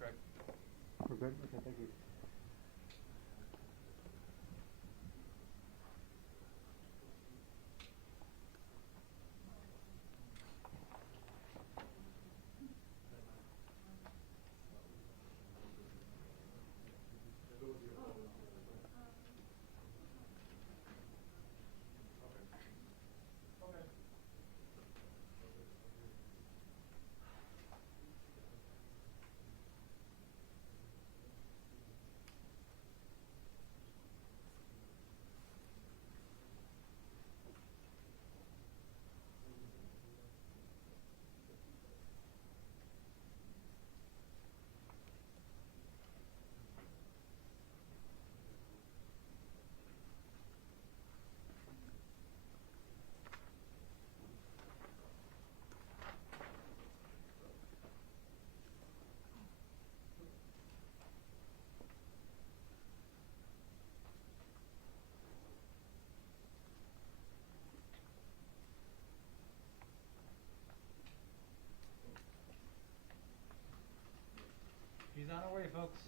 correct? We're good? Okay, thank you. He's on our way, folks.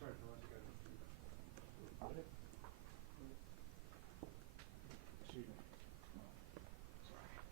Sorry for once again. Excuse me. Sorry.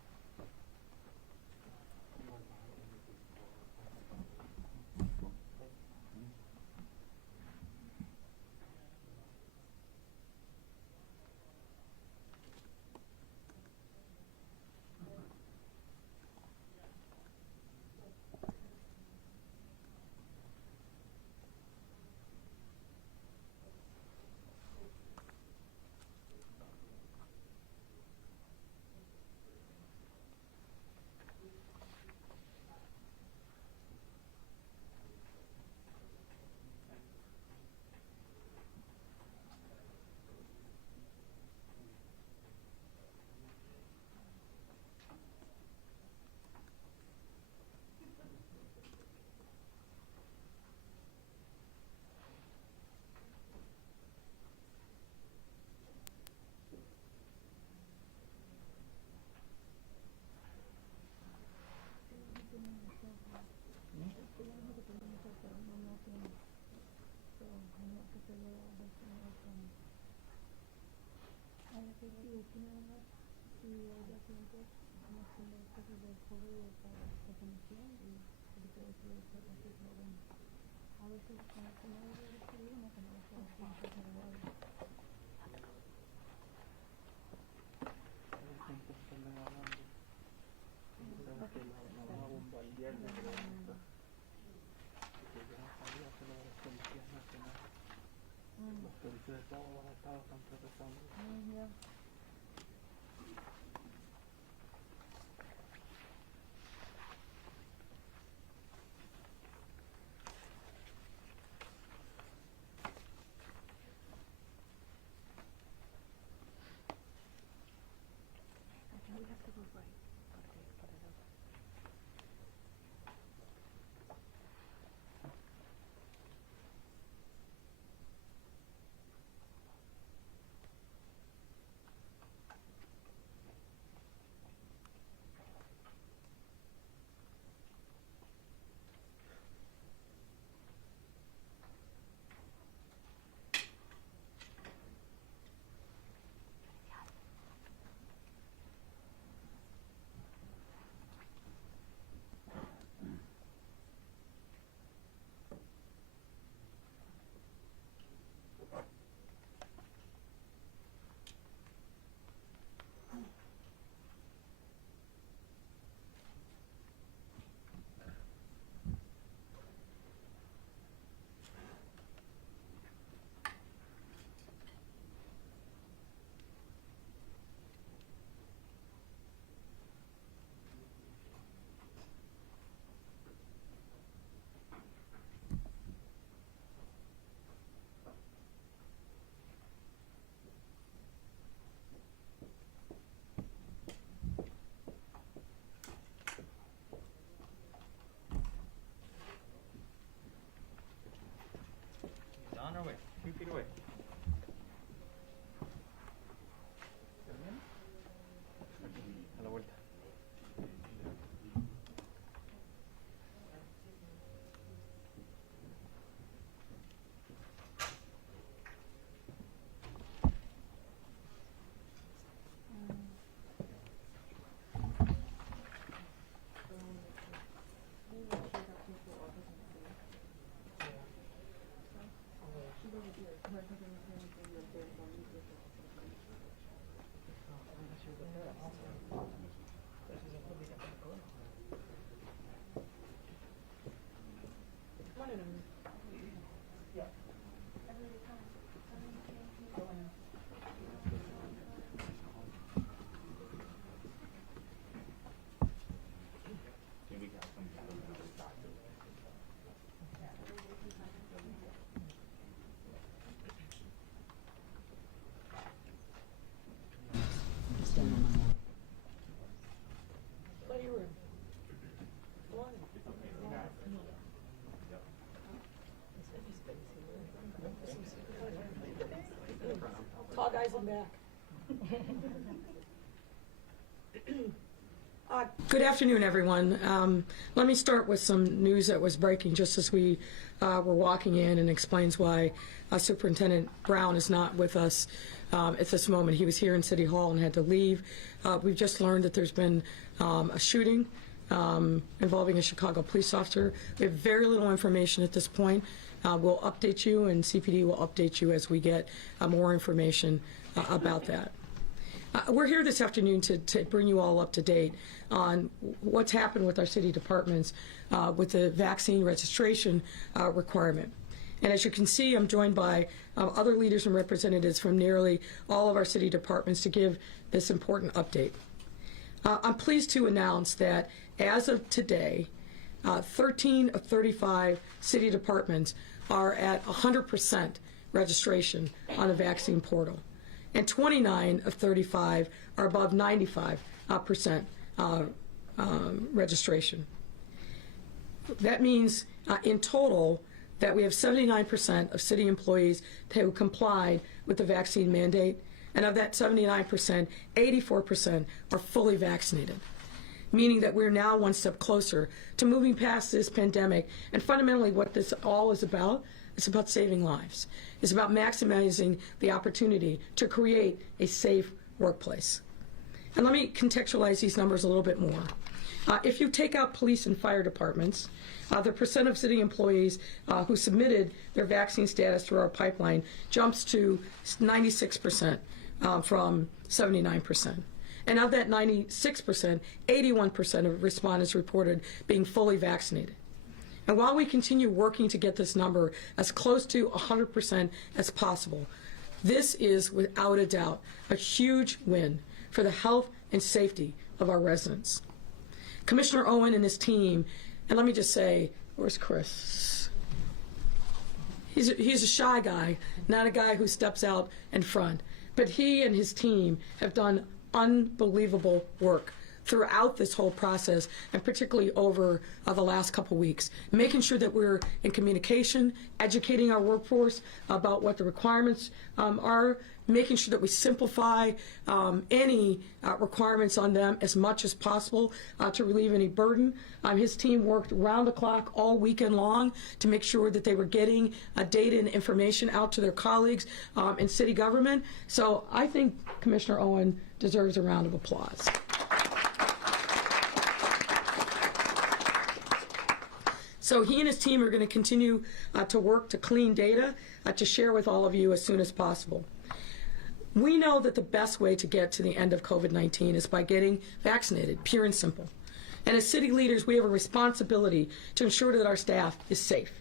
Tall guys in back. Good afternoon, everyone. Let me start with some news that was breaking just as we were walking in, and explains why Superintendent Brown is not with us at this moment. He was here in City Hall and had to leave. We've just learned that there's been a shooting involving a Chicago police officer. We have very little information at this point. We'll update you, and CPD will update you as we get more information about that. We're here this afternoon to bring you all up to date on what's happened with our city departments with the vaccine registration requirement. And as you can see, I'm joined by other leaders and representatives from nearly all of our city departments to give this important update. I'm pleased to announce that as of today, 13 of 35 city departments are at 100% registration on the vaccine portal, and 29 of 35 are above 95% registration. That means in total that we have 79% of city employees who complied with the vaccine mandate, and of that 79%, 84% are fully vaccinated, meaning that we're now one step closer to moving past this pandemic. And fundamentally what this all is about saving lives. It's about maximizing the opportunity to create a safe workplace. And let me contextualize these numbers a little bit more. If you take out police and fire departments, the percent of city employees who submitted their vaccine status through our pipeline jumps to 96% from 79%. And of that 96%, 81% of respondents reported being fully vaccinated. And while we continue working to get this number as close to 100% as possible, this is without a doubt a huge win for the health and safety of our residents. Commissioner Owen and his team, and let me just say, where's Chris? He's a shy guy, not a guy who steps out in front, but he and his team have done unbelievable work throughout this whole process, and particularly over the last couple weeks, making sure that we're in communication, educating our workforce about what the requirements are, making sure that we simplify any requirements on them as much as possible to relieve any burden. His team worked round the clock all weekend long to make sure that they were getting data and information out to their colleagues in city government. So I think Commissioner Owen deserves a round of applause. So he and his team are going to continue to work to clean data to share with all of you as soon as possible. We know that the best way to get to the end of COVID-19 is by getting vaccinated, pure and simple. And as city leaders, we have a responsibility to ensure that our staff is safe,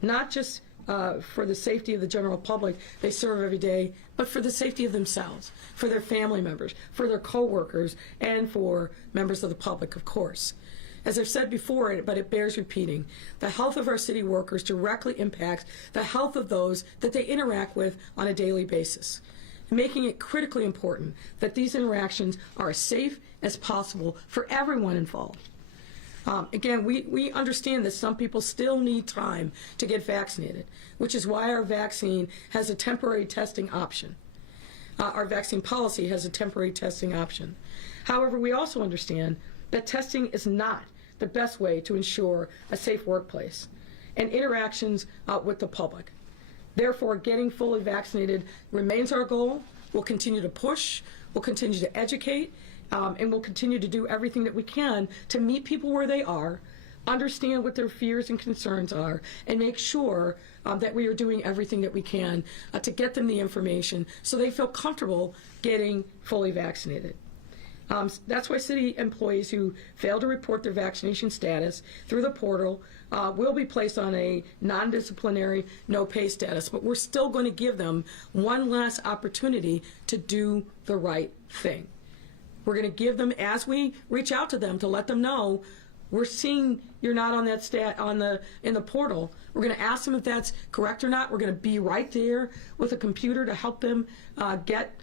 not just for the safety of the general public they serve every day, but for the safety of themselves, for their family members, for their coworkers, and for members of the public, of course. As I've said before, but it bears repeating, the health of our city workers directly impacts the health of those that they interact with on a daily basis, making it critically important that these interactions are as safe as possible for everyone involved. Again, we understand that some people still need time to get vaccinated, which is why our vaccine has a temporary testing option. Our vaccine policy has a temporary testing option. However, we also understand that testing is not the best way to ensure a safe workplace and interactions with the public. Therefore, getting fully vaccinated remains our goal. We'll continue to push, we'll continue to educate, and we'll continue to do everything that we can to meet people where they are, understand what their fears and concerns are, and make sure that we are doing everything that we can to get them the information so they feel comfortable getting fully vaccinated. That's why city employees who fail to report their vaccination status through the portal will be placed on a non-disciplinary, no-pay status, but we're still going to give them one last opportunity to do the right thing. We're going to give them, as we reach out to them to let them know, we're seeing you're not on that in the portal. We're going to ask them if that's correct or not. We're going to be right there with a computer to help them get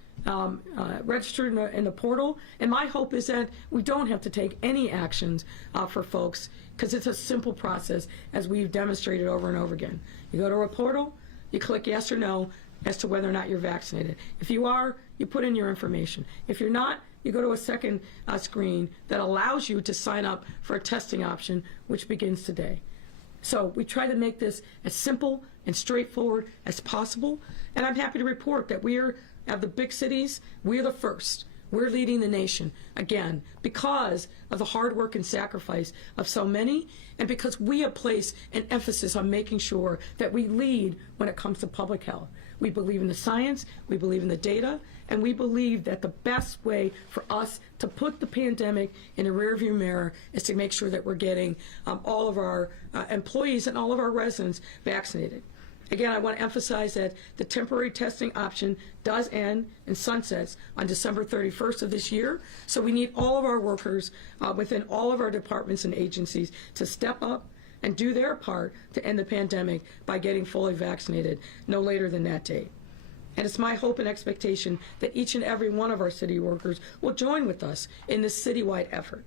registered in the portal. And my hope is that we don't have to take any actions for folks, because it's a simple process, as we've demonstrated over and over again. You go to a portal, you click yes or no as to whether or not you're vaccinated. If you are, you put in your information. If you're not, you go to a second screen that allows you to sign up for a testing option, which begins today. So we try to make this as simple and straightforward as possible. And I'm happy to report that we are, of the big cities, we're the first. We're leading the nation, again, because of the hard work and sacrifice of so many, and because we have placed an emphasis on making sure that we lead when it comes to public health. We believe in the science, we believe in the data, and we believe that the best way for us to put the pandemic in a rearview mirror is to make sure that we're getting all of our employees and all of our residents vaccinated. Again, I want to emphasize that the temporary testing option does end and sunsets on December 31st of this year. So we need all of our workers within all of our departments and agencies to step up and do their part to end the pandemic by getting fully vaccinated no later than that date. And it's my hope and expectation that each and every one of our city workers will join with us in this citywide effort.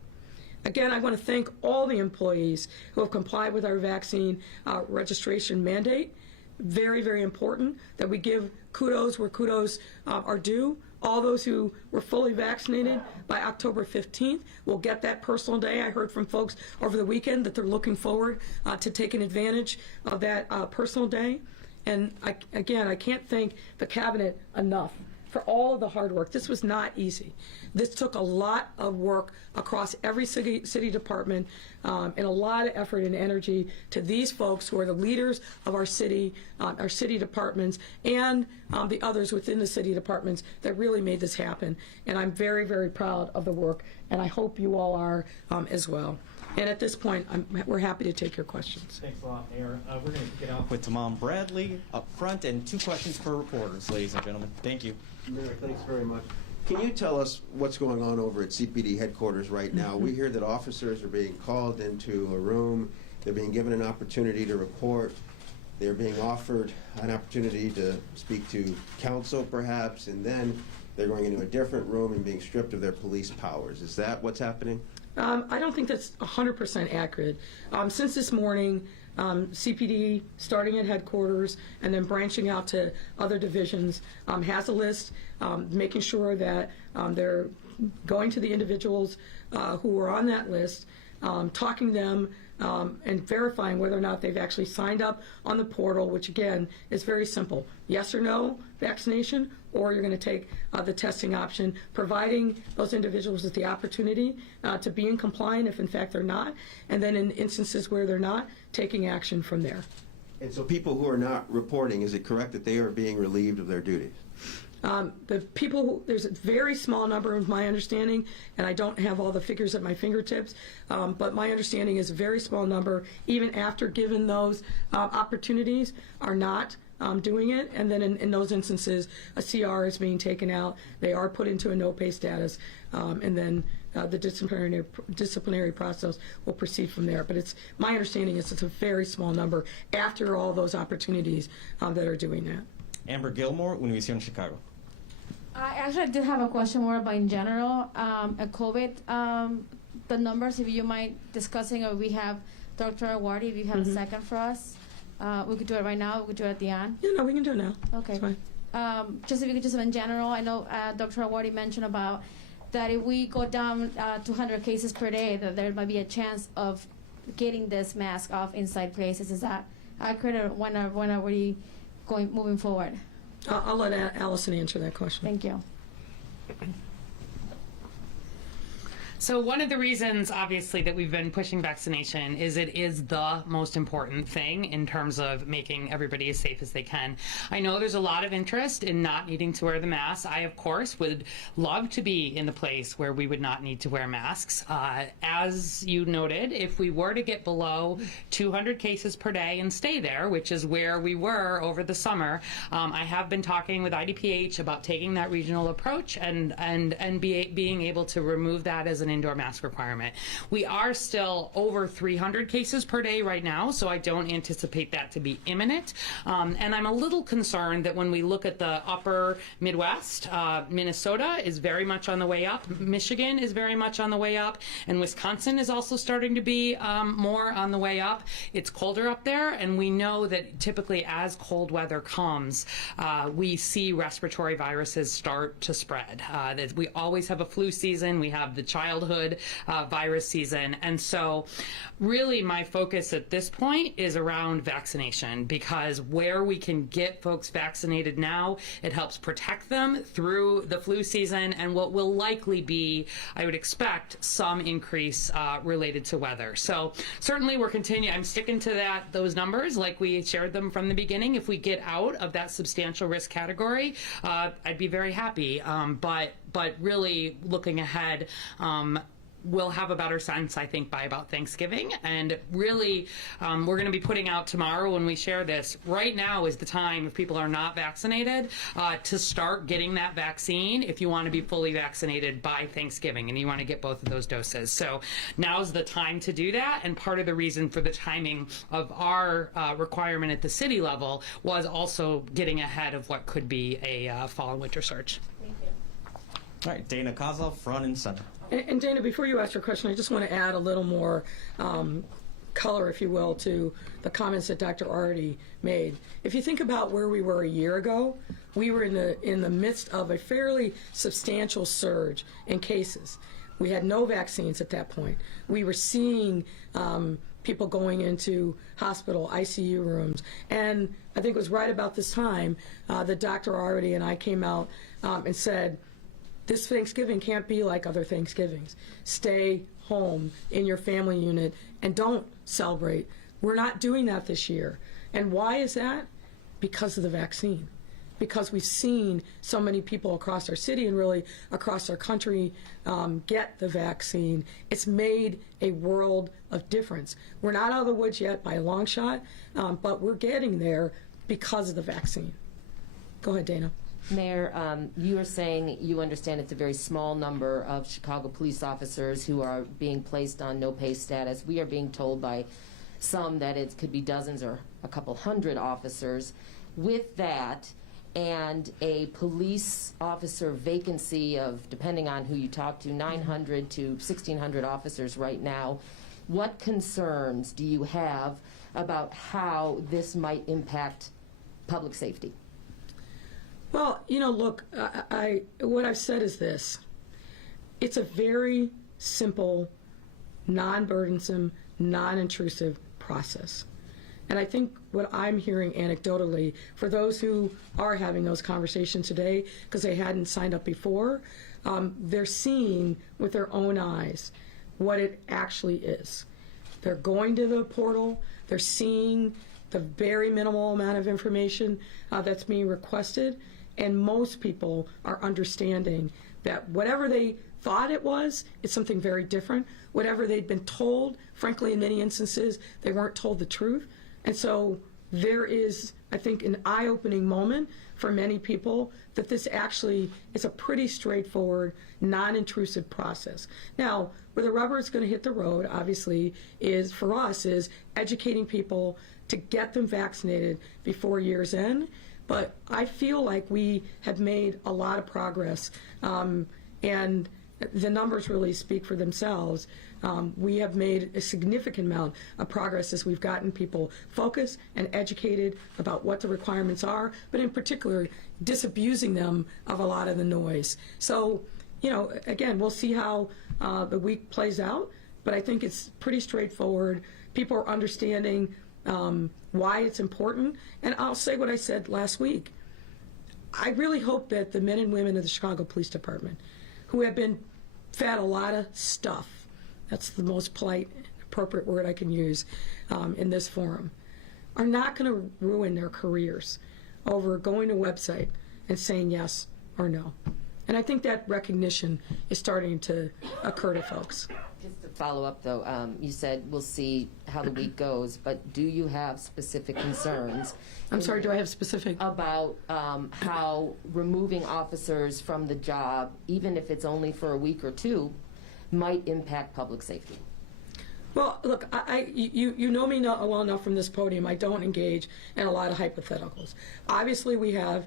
Again, I want to thank all the employees who have complied with our vaccine registration mandate. Very, very important that we give kudos where kudos are due. All those who were fully vaccinated by October 15th will get that personal day. I heard from folks over the weekend that they're looking forward to taking advantage of that personal day. And again, I can't thank the cabinet enough for all of the hard work. This was not easy. This took a lot of work across every city department and a lot of effort and energy to these folks who are the leaders of our city departments, and the others within the city departments that really made this happen. And I'm very, very proud of the work, and I hope you all are as well. And at this point, we're happy to take your questions. Thanks a lot, Mayor. We're going to get off with Tamam Bradley up front, and 2 questions per reporters, ladies and gentlemen. Thank you. Mayor, thanks very much. Can you tell us what's going on over at CPD headquarters right now? We hear that officers are being called into a room. They're being given an opportunity to report. They're being offered an opportunity to speak to counsel, perhaps, and then they're going into a different room and being stripped of their police powers. Is that what's happening? I don't think that's 100% accurate. Since this morning, CPD, starting at headquarters and then branching out to other divisions, has a list, making sure that they're going to the individuals who are on that list, talking to them, and verifying whether or not they've actually signed up on the portal, which again is very simple. Yes or no vaccination, or you're going to take the testing option, providing those individuals with the opportunity to be in compliance if in fact they're not, and then in instances where they're not, taking action from there. And so people who are not reporting, is it correct that they are being relieved of their duties? The people, there's a very small number of my understanding, and I don't have all the figures at my fingertips, but my understanding is a very small number, even after given those opportunities, are not doing it. And then in those instances, a CR is being taken out. They are put into a no-pay status, and then the disciplinary process will proceed from there. But it's my understanding is it's a very small number after all those opportunities that are doing that. Amber Gilmore, Univision Chicago. I actually did have a question more about in general, COVID, the numbers, if you mind discussing, or we have Dr. Awardi, if you have a second for us. We could do it right now, we could do it at the end. Yeah, no, we can do it now. Okay. That's fine. Just if you could just in general, I know Dr. Awardi mentioned about that if we go down 200 cases per day, that there might be a chance of getting this mask off inside places. Is that accurate, or when are we moving forward? I'll let Allison answer that question. Thank you. So one of the reasons, obviously, that we've been pushing vaccination is it is the most important thing in terms of making everybody as safe as they can. I know there's a lot of interest in not needing to wear the mask. I, of course, would love to be in the place where we would not need to wear masks. As you noted, if we were to get below 200 cases per day and stay there, which is where we were over the summer, I have been talking with IDPH about taking that regional approach and being able to remove that as an indoor mask requirement. We are still over 300 cases per day right now, so I don't anticipate that to be imminent. And I'm a little concerned that when we look at the upper Midwest, Minnesota is very much on the way up, Michigan is very much on the way up, and Wisconsin is also starting to be more on the way up. It's colder up there, and we know that typically as cold weather comes, we see respiratory viruses start to spread. That we always have a flu season, we have the childhood virus season, and so really my focus at this point is around vaccination, because where we can get folks vaccinated now, it helps protect them through the flu season and what will likely be, I would expect, some increase related to weather. So certainly we're continuing, I'm sticking to those numbers like we shared them from the beginning. If we get out of that substantial risk category, I'd be very happy, but really looking ahead, we'll have a better sense, I think, by about Thanksgiving. And really, we're going to be putting out tomorrow when we share this. Right now is the time, if people are not vaccinated, to start getting that vaccine if you want to be fully vaccinated by Thanksgiving and you want to get both of those doses. So now's the time to do that. And part of the reason for the timing of our requirement at the city level was also getting ahead of what could be a fall and winter surge. All right, Dana Kozlov, front and center. And Dana, before you ask your question, I just want to add a little more color, if you will, to the comments that Dr. Arty made. If you think about where we were a year ago, we were in the midst of a fairly substantial surge in cases. We had no vaccines at that point. We were seeing people going into hospital ICU rooms. And I think it was right about this time that Dr. Arty and I came out and said, this Thanksgiving can't be like other Thanksgivings. Stay home in your family unit and don't celebrate. We're not doing that this year. And why is that? Because of the vaccine. Because we've seen so many people across our city and really across our country get the vaccine. It's made a world of difference. We're not out of the woods yet by a long shot, but we're getting there because of the vaccine. Go ahead, Dana. Mayor, you are saying you understand it's a very small number of Chicago police officers who are being placed on no-pay status. We are being told by some that it could be dozens or a couple hundred officers. With that and a police officer vacancy of, depending on who you talk to, 900 to 1,600 officers right now, what concerns do you have about how this might impact public safety? Well, you know, look, what I've said is this. It's a very simple, non-burdensome, non-intrusive process. And I think what I'm hearing anecdotally, for those who are having those conversations today, because they hadn't signed up before, they're seeing with their own eyes what it actually is. They're going to the portal, they're seeing the very minimal amount of information that's being requested, and most people are understanding that whatever they thought it was, it's something very different. Whatever they'd been told, frankly, in many instances, they weren't told the truth. And so there is, I think, an eye-opening moment for many people that this actually is a pretty straightforward, non-intrusive process. Now, where the rubber is going to hit the road, obviously, is for us, is educating people to get them vaccinated before year's end. But I feel like we have made a lot of progress, and the numbers really speak for themselves. We have made a significant amount of progress as we've gotten people focused and educated about what the requirements are, but in particular, disabusing them of a lot of the noise. So, you know, again, we'll see how the week plays out, but I think it's pretty straightforward. People are understanding why it's important. And I'll say what I said last week. I really hope that the men and women of the Chicago Police Department, who have been fed a lot of stuff. That's the most polite, appropriate word I can use in this forum, are not going to ruin their careers over going to a website and saying yes or no. And I think that recognition is starting to occur to folks. Just to follow up, though, you said we'll see how the week goes, but do you have specific concerns? I'm sorry, do I have specific? About how removing officers from the job, even if it's only for a week or two, might impact public safety? Well, look, you know me well enough from this podium. I don't engage in a lot of hypotheticals. Obviously, we have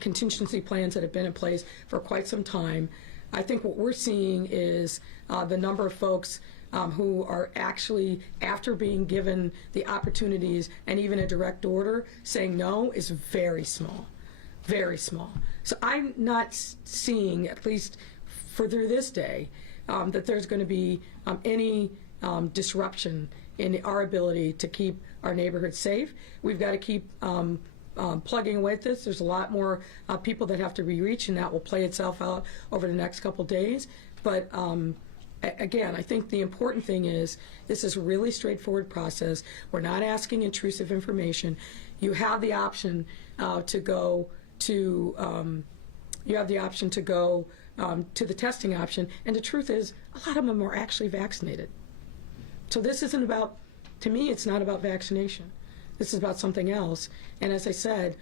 contingency plans that have been in place for quite some time. I think what we're seeing is the number of folks who are actually, after being given the opportunities and even a direct order, saying no is very small, very small. So I'm not seeing, at least for through this day, that there's going to be any disruption in our ability to keep our neighborhoods safe. We've got to keep plugging away at this. There's a lot more people that have to be reached, and that will play itself out over the next couple days. But again, I think the important thing is this is a really straightforward process. We're not asking intrusive information. You have the option to go to the testing option, and the truth is a lot of them are actually vaccinated. So this isn't about, to me, it's not about vaccination. This is about something else. And as I said,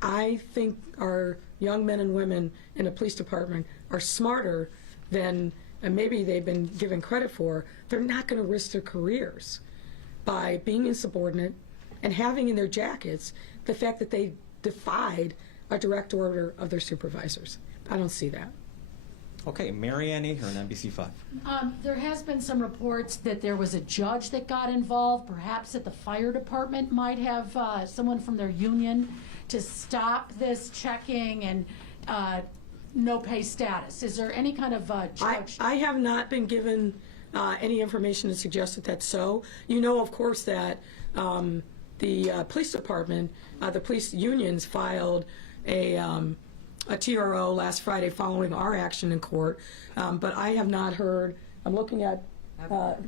I think our young men and women in the police department are smarter than maybe they've been given credit for. They're not going to risk their careers by being insubordinate and having in their jackets the fact that they defied a direct order of their supervisors. I don't see that. Okay, Marianne Ahern, NBC5. There has been some reports that there was a judge that got involved, perhaps that the fire department might have someone from their union to stop this checking and no pay status. Is there any kind of judge? I have not been given any information to suggest that that's so. You know, of course, that the police department, the police unions filed a TRO last Friday following our action in court, but I have not heard. I'm looking at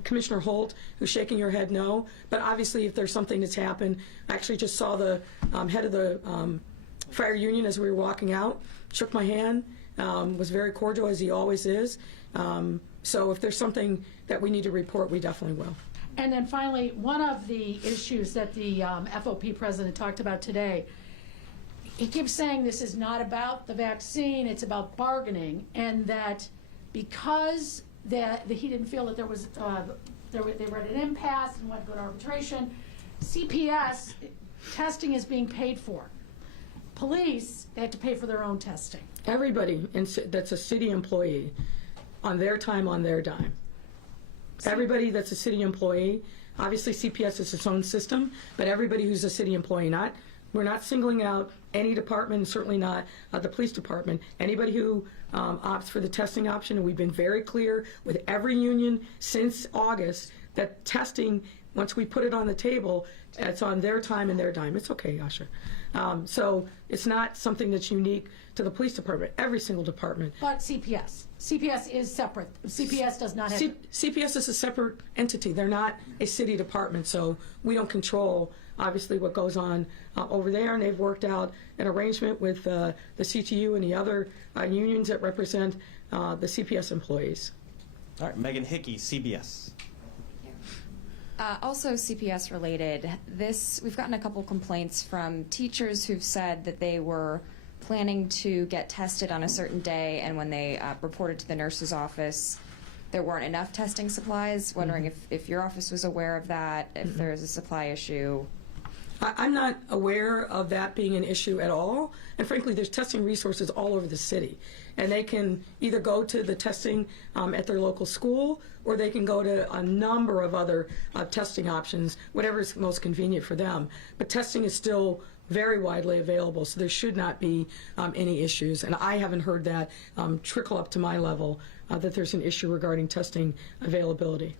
Commissioner Holt, who's shaking her head no, but obviously if there's something that's happened, I actually just saw the head of the fire union as we were walking out, shook my hand, was very cordial as he always is. So if there's something that we need to report, we definitely will. And then finally, one of the issues that the FOP president talked about today, he keeps saying this is not about the vaccine, it's about bargaining, and that because he didn't feel that there was they were at an impasse and went to go to arbitration, CPS testing is being paid for. Police, they have to pay for their own testing. Everybody that's a city employee, on their time, on their dime. Everybody that's a city employee, obviously CPS is its own system, but everybody who's a city employee, we're not singling out any department, certainly not the police department. Anybody who opts for the testing option, and we've been very clear with every union since August that testing, once we put it on the table, it's on their time and their dime. It's okay, Asha. So it's not something that's unique to the police department. Every single department. But CPS is separate. CPS does not have... CPS is a separate entity. They're not a city department, so we don't control, obviously, what goes on over there, and they've worked out an arrangement with the CTU and the other unions that represent the CPS employees. All right, Megan Hickey, CBS. Also CPS related, we've gotten a couple complaints from teachers who've said that they were planning to get tested on a certain day, and when they reported to the nurse's office, there weren't enough testing supplies. Wondering if your office was aware of that, if there's a supply issue. I'm not aware of that being an issue at all, and frankly, there's testing resources all over the city, and they can either go to the testing at their local school, or they can go to a number of other testing options, whatever is most convenient for them. But testing is still very widely available, so there should not be any issues, and I haven't heard that trickle up to my level that there's an issue regarding testing availability.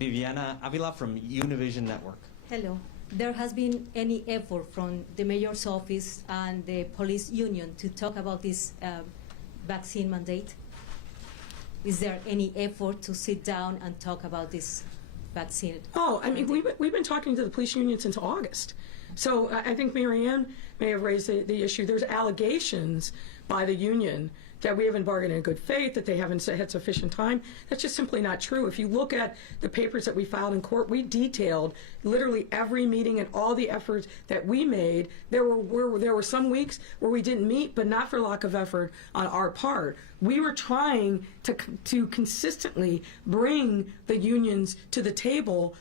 Viviana Avila from Univision Network. Hello. There has been any effort from the mayor's office and the police union to talk about this vaccine mandate? is there any effort to sit down and talk about this vaccine? Oh, I mean, we've been talking to the police union since August. So I think Marianne may have raised the issue. There's allegations by the union that we haven't bargained in good faith, that they haven't had sufficient time. That's just simply not true. If you look at the papers that we filed in court, we detailed literally every meeting and all the efforts that we made. There were some weeks where we didn't meet, but not for lack of effort on our part. We were trying to consistently bring the unions to the table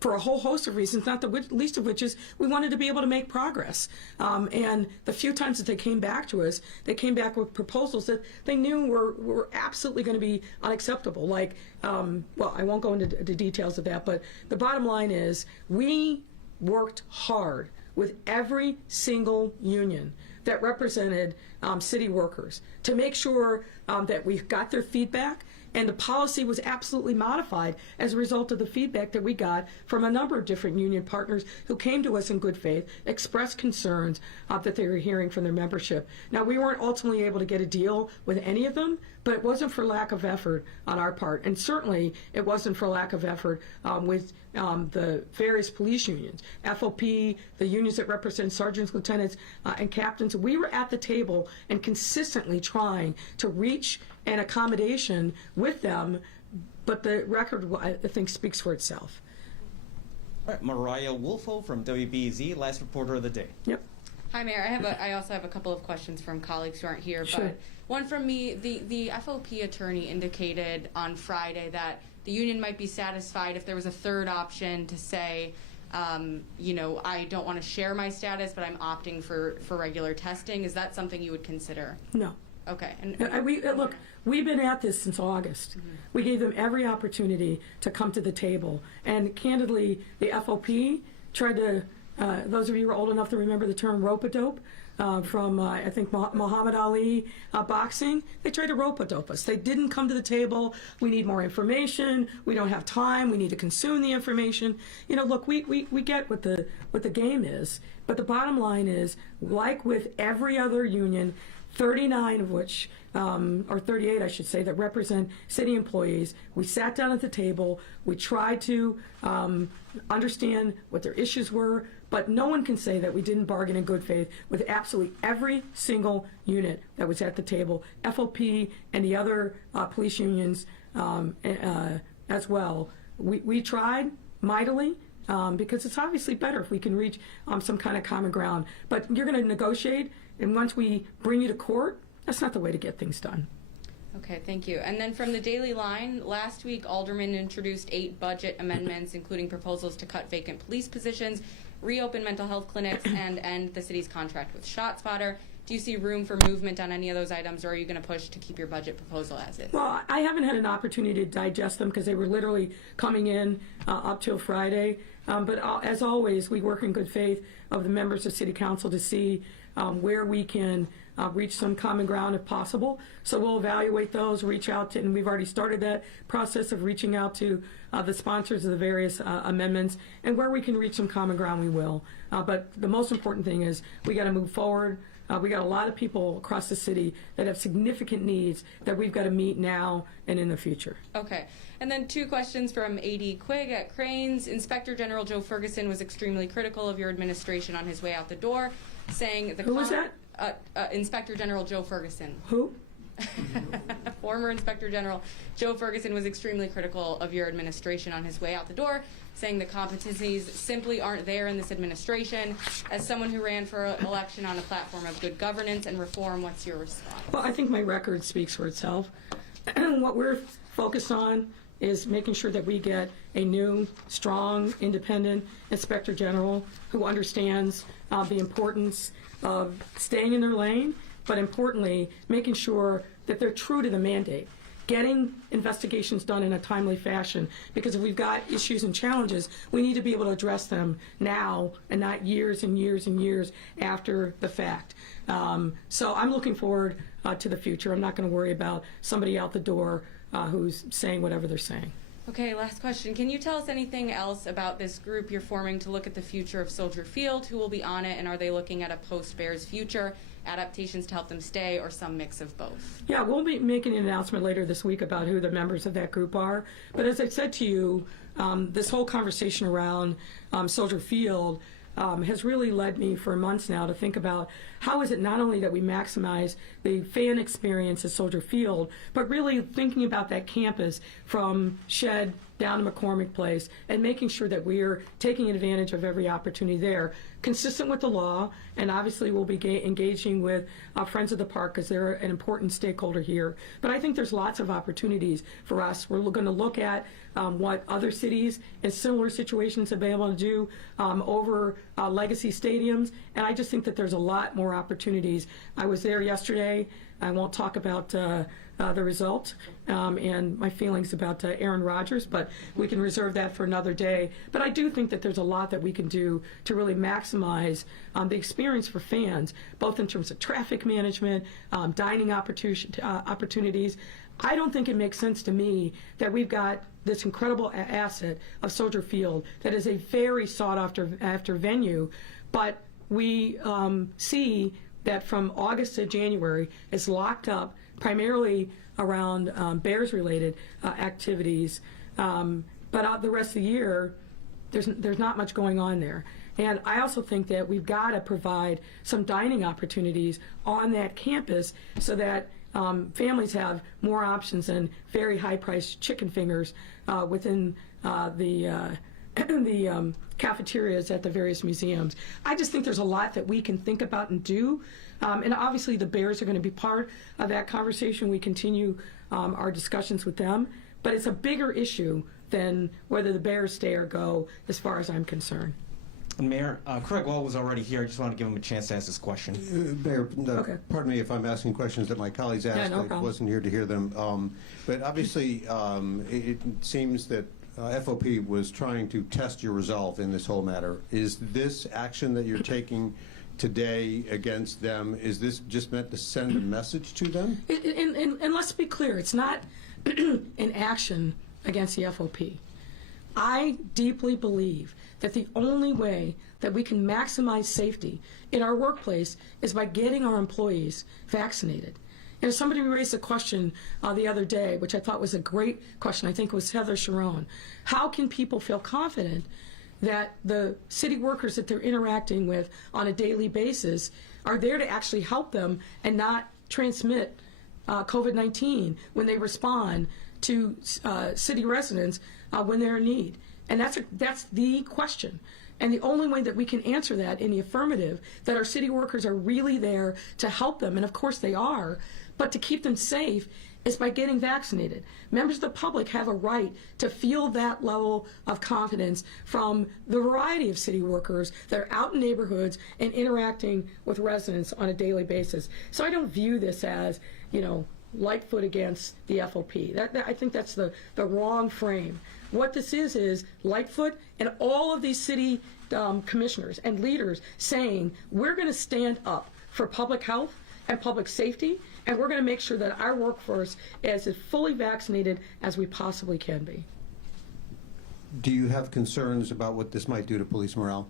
for a whole host of reasons, not the least of which is we wanted to be able to make progress. And the few times that they came back to us, they came back with proposals that they knew were absolutely going to be unacceptable. Like, well, I won't go into the details of that, but the bottom line is we worked hard with every single union that represented city workers to make sure that we got their feedback. And the policy was absolutely modified as a result of the feedback that we got from a number of different union partners who came to us in good faith, expressed concerns that they were hearing from their membership. Now, we weren't ultimately able to get a deal with any of them, but it wasn't for lack of effort on our part. And certainly it wasn't for lack of effort with the various police unions, FOP, the unions that represent sergeants, lieutenants, and captains. We were at the table and consistently trying to reach an accommodation with them, but the record, I think, speaks for itself. All right, Mariah Wolfo from WBZ, last reporter of the day. Yep. Hi, Mayor. I also have a couple of questions from colleagues who aren't here. Sure. But one from me, the FOP attorney indicated on Friday that the union might be satisfied if there was a third option to say, you know, I don't want to share my status, but I'm opting for regular testing. Is that something you would consider? No. Okay. Look, we've been at this since August. Mm-hmm. We gave them every opportunity to come to the table. And candidly, the FOP tried to, those of you who are old enough to remember the term rope-a-dope from, I think, Muhammad Ali boxing, they tried to rope-a-dope us. They didn't come to the table. We need more information. We don't have time. We need to consume the information. You know, look, we get what the game is. But the bottom line is, like with every other union, 39 of which, or 38 I should say, that represent city employees. We sat down at the table, we tried to understand what their issues were, but no one can say that we didn't bargain in good faith with absolutely every single unit that was at the table, FOP and the other police unions as well. We tried mightily, because it's obviously better if we can reach some kind of common ground. But you're going to negotiate, and once we bring you to court, that's not the way to get things done. Okay, thank you. And then from the Daily Line, last week Alderman introduced 8 budget amendments, including proposals to cut vacant police positions, reopen mental health clinics, and end the city's contract with ShotSpotter. Do you see room for movement on any of those items, or are you going to push to keep your budget proposal as is? Well, I haven't had an opportunity to digest them because they were literally coming in up till Friday. But as always, we work in good faith of the members of City Council to see where we can reach some common ground if possible. So we'll evaluate those, reach out to, and we've already started that process of reaching out to the sponsors of the various amendments, and where we can reach some common ground, we will. But the most important thing is we got to move forward. We got a lot of people across the city that have significant needs that we've got to meet now and in the future. Okay. And then 2 questions from A.D. Quigg at Cranes. Inspector General Joe Ferguson was extremely critical of your administration on his way out the door, saying the Who was that? Inspector General Joe Ferguson. Who? Former Inspector General Joe Ferguson was extremely critical of your administration on his way out the door, saying the competencies simply aren't there in this administration. As someone who ran for election on a platform of good governance and reform, what's your response? Well, I think my record speaks for itself. What we're focused on is making sure that we get a new, strong, independent Inspector General who understands the importance of staying in their lane, but importantly, making sure that they're true to the mandate, getting investigations done in a timely fashion, because if we've got issues and challenges, we need to be able to address them now and not years and years and years after the fact. So I'm looking forward to the future. I'm not going to worry about somebody out the door who's saying whatever they're saying. Okay, last question. Can you tell us anything else about this group you're forming to look at the future of Soldier Field? Who will be on it, and are they looking at a post-Bears future, adaptations to help them stay, or some mix of both? Yeah, we'll be making an announcement later this week about who the members of that group are. But as I said to you, this whole conversation around Soldier Field has really led me for months now to think about how is it not only that we maximize the fan experience at Soldier Field, but really thinking about that campus from Shed down to McCormick Place and making sure that we are taking advantage of every opportunity there, consistent with the law, and obviously we'll be engaging with Friends of the Park because they're an important stakeholder here. But I think there's lots of opportunities for us. We're going to look at what other cities in similar situations have been able to do over legacy stadiums, and I just think that there's a lot more opportunities. I was there yesterday. I won't talk about the result and my feelings about Aaron Rodgers, but we can reserve that for another day. But I do think that there's a lot that we can do to really maximize the experience for fans, both in terms of traffic management, dining opportunities. I don't think it makes sense to me that we've got this incredible asset of Soldier Field that is a very sought-after venue, but we see that from August to January is locked up primarily around Bears-related activities, but the rest of the year, there's not much going on there. And I also think that we've got to provide some dining opportunities on that campus so that families have more options than very high-priced chicken fingers within the cafeterias at the various museums. I just think there's a lot that we can think about and do. And obviously the Bears are going to be part of that conversation. We continue our discussions with them. But it's a bigger issue than whether the Bears stay or go, as far as I'm concerned. And Mayor, Craig Wall was already here. I just wanted to give him a chance to ask this question. Mayor, Okay. pardon me if I'm asking questions that my colleagues asked. Yeah, no I problem. wasn't here to hear them. But obviously, it seems that FOP was trying to test your resolve in this whole matter. Is this action that you're taking today against them, is this just meant to send a message to them? And let's be clear, it's not an action against the FOP. I deeply believe that the only way that we can maximize safety in our workplace is by getting our employees vaccinated. And somebody raised a question the other day, which I thought was a great question. I think it was Heather Sharon. How can people feel confident that the city workers that they're interacting with on a daily basis are there to actually help them and not transmit COVID-19 when they respond to city residents when they're in need? And that's the question. And the only way that we can answer that in the affirmative, that our city workers are really there to help them, and of course they are, but to keep them safe, is by getting vaccinated. Members of the public have a right to feel that level of confidence from the variety of city workers that are out in neighborhoods and interacting with residents on a daily basis. So I don't view this as, Lightfoot against the FOP. I think that's the wrong frame. What this is Lightfoot and all of these city commissioners and leaders saying, we're going to stand up for public health and public safety, and we're going to make sure that our workforce is as fully vaccinated as we possibly can be. Do you have concerns about what this might do to police morale?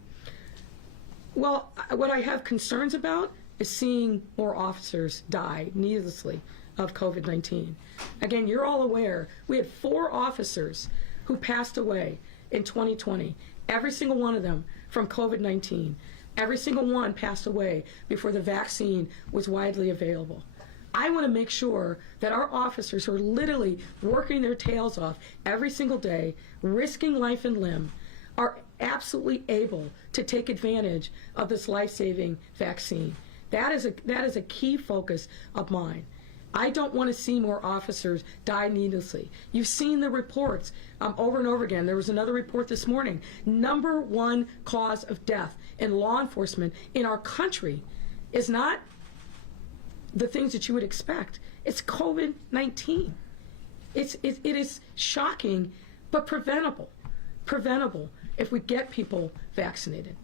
Well, what I have concerns about is seeing more officers die needlessly of COVID-19. Again, you're all aware, we had 4 officers who passed away in 2020, every single one of them from COVID-19. Every single one passed away before the vaccine was widely available. I want to make sure that our officers who are literally working their tails off every single day, risking life and limb, are absolutely able to take advantage of this life-saving vaccine. That is a key focus of mine. I don't want to see more officers die needlessly. You've seen the reports over and over again. There was another report this morning. Number 1 cause of death in law enforcement in our country is not the things that you would expect. It's COVID-19. It is shocking, but preventable if we get people vaccinated.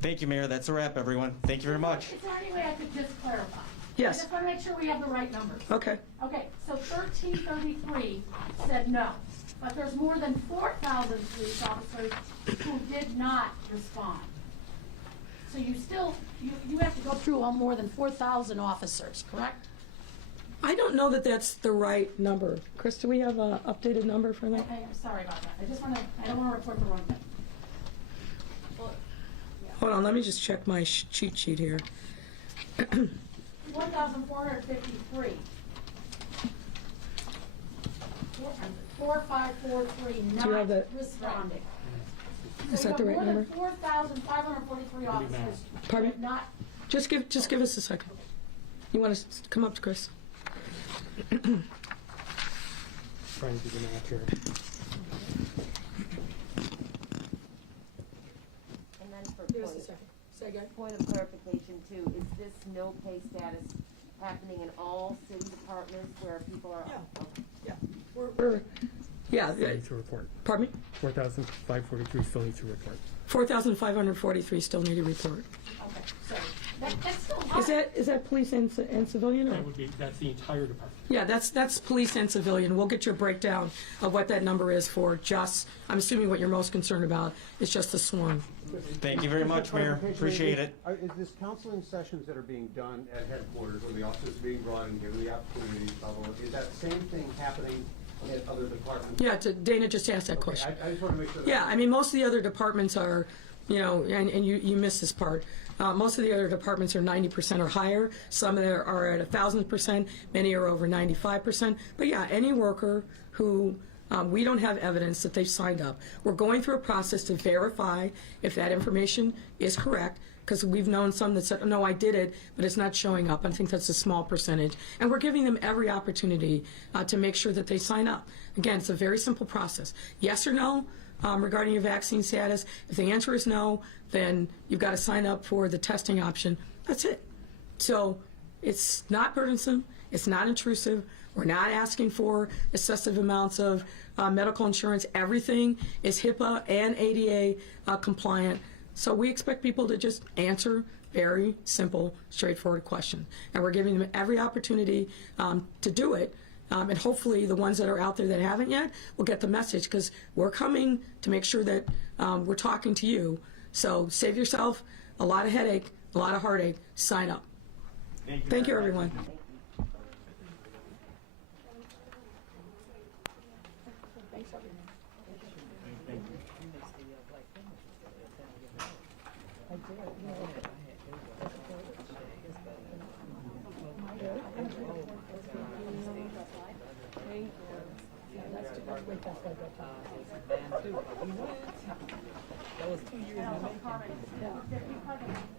Thank you, Mayor. That's a wrap, everyone. Thank you very much. Is there any way I could just clarify? Yes. I just want to make sure we have the right numbers. Okay. Okay, so 1333 said no. but there's more than 4,000 police officers who did not respond. So you still, you have to go through more than 4,000 officers, correct? I don't know that that's the right number. Chris, do we have an updated number for that? Okay, I'm sorry about that. I don't want to report the wrong thing. Hold on, let me just check my cheat sheet here. 1,453. 4,543 Do you not have that? responding. Is that the right number? More than 4,543 officers Pardon me? did not. Just give us a second. You want to come up to Chris? Trying to do the math here. And then for Give us a second. Say again. point of clarification too, is this no pay status happening in all city departments where people are? Yeah. Yeah. Still need to report. Pardon me? 4,543 still need to report. 4,543 still need a report. Okay, so that's still high. Is that police and civilian? Or? That's the entire department. Yeah, that's police and civilian. We'll get you a breakdown of what that number is for just, I'm assuming what you're most concerned about is just the sworn. Thank you very much, Mayor. Appreciate it. Is this counseling sessions that are being done at headquarters, where the officers are being brought in, given the opportunity to cover, is that same thing happening in other departments? Yeah, Dana just asked that question. I just want to make sure. Yeah, I mean, most of the other departments are, and you missed this part. Most of the other departments are 90% or higher. Some of them are at 1,000%. Many are over 95%. But yeah, any worker who we don't have evidence that they've signed up. We're going through a process to verify if that information is correct, because we've known some that said, no, I did it, but it's not showing up. I think that's a small percentage. And we're giving them every opportunity to make sure that they sign up. Again, it's a very simple process. Yes or no regarding your vaccine status. If the answer is no, then you've got to sign up for the testing option. That's it. So it's not burdensome. It's not intrusive. We're not asking for excessive amounts of medical insurance. Everything is HIPAA and ADA compliant. So we expect people to just answer very simple, straightforward questions. And we're giving them every opportunity to do it. And hopefully the ones that are out there that haven't yet will get the message, because we're coming to make sure that we're talking to you. So save yourself a lot of headache, a lot of heartache. Sign up. Thank you, everyone. That was 2 years in the making.